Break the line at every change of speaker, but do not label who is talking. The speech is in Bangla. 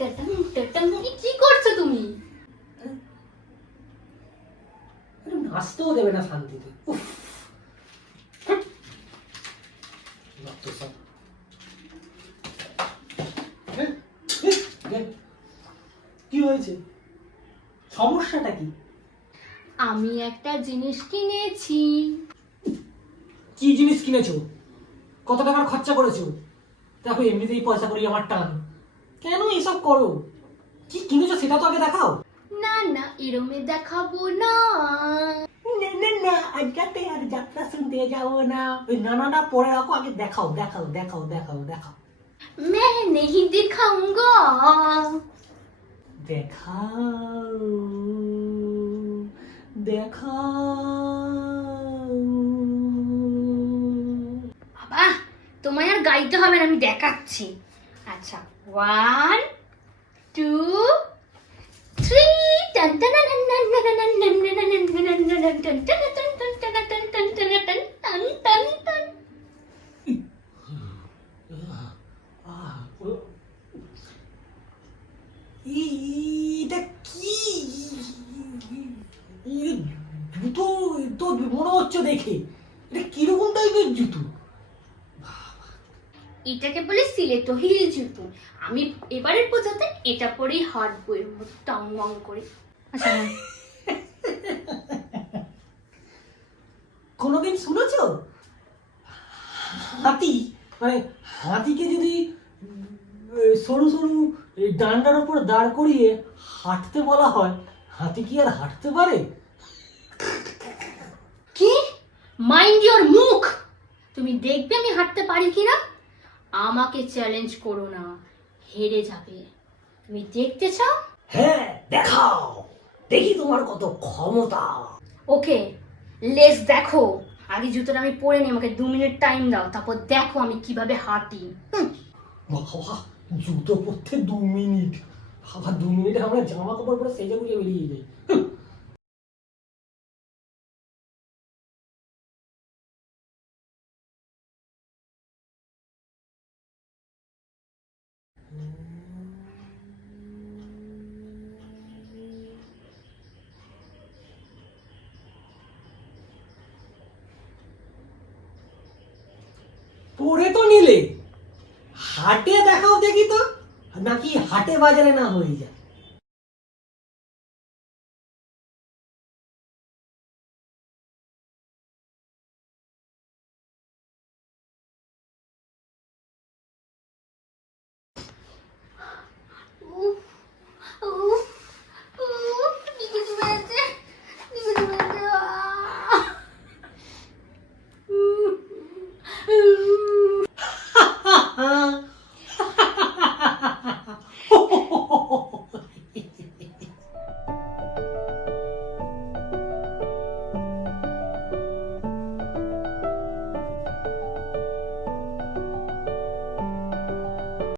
এই কি করছ তুমি?
আরে নাচতেও দেবে না শান্তিতে। উফ। কি হয়েছে? সমস্যাটা কি?
আমি একটা জিনিস কিনেছি।
কি জিনিস কিনেছো? কত টাকার খরচা করেছ? দেখো এমনিতেই পয়সা করি আমার টান। কেন এসব করো কি কিনেছো সেটা তো আগে দেখাও
না না এরমে দেখাবো না
না না না আজকাতে আর যাত্রা শুনতে যাবো না ওই নানাটা পরে রাখো আগে দেখাও দেখাও দেখাও দেখাও দেখাও
मैं नहीं दिखाऊंगा
দেখাও দেখাও
বাবা তোমায় আর গাইতে হবে না আমি দেখাচ্ছি আচ্ছা ওয়ান টু থ্রি
এটা কি জুতো তো মনে হচ্ছে দেখে এটা কীরকম টাইপের জুতো
এটাকে বলে সিলেটো হিল জুতো আমি এবারের পূজাতে এটা পরেই হাঁটবো এর মধ্যে টং ওয়াং করে। আচ্ছা।
কোনোদিন শুনেছ? হাতি মানে হাতিকে যদি সরু সরু ডান্ডার উপর দাঁড় করিয়ে হাঁটতে বলা হয় হাতি কি আর হাঁটতে পারে?
কি? মাইন্ড ইওর মুখ! তুমি দেখবে আমি হাঁটতে পারি কিনা? আমাকে চ্যালেঞ্জ করো না। হেরে যাবে। তুমি দেখতে চাও?
হ্যাঁ দেখাও। দেখি তোমার কত ক্ষমতা।
ওকে লেস দেখো। আগে জুতোটা আমি পরে নিই আমাকে দু মিনিট টাইম দাও। তারপর দেখো আমি কীভাবে হাঁটি।
বাবা জুতো পরতে দু মিনিট। বাবা দু মিনিটে আমরা জামা কাপড় পরে সেজে গুজে বেরিয়ে যাই। পরে তো নিলে। হাটে দেখাও দেখি তো নাকি হাটে বাজারে না হয়ে যায়?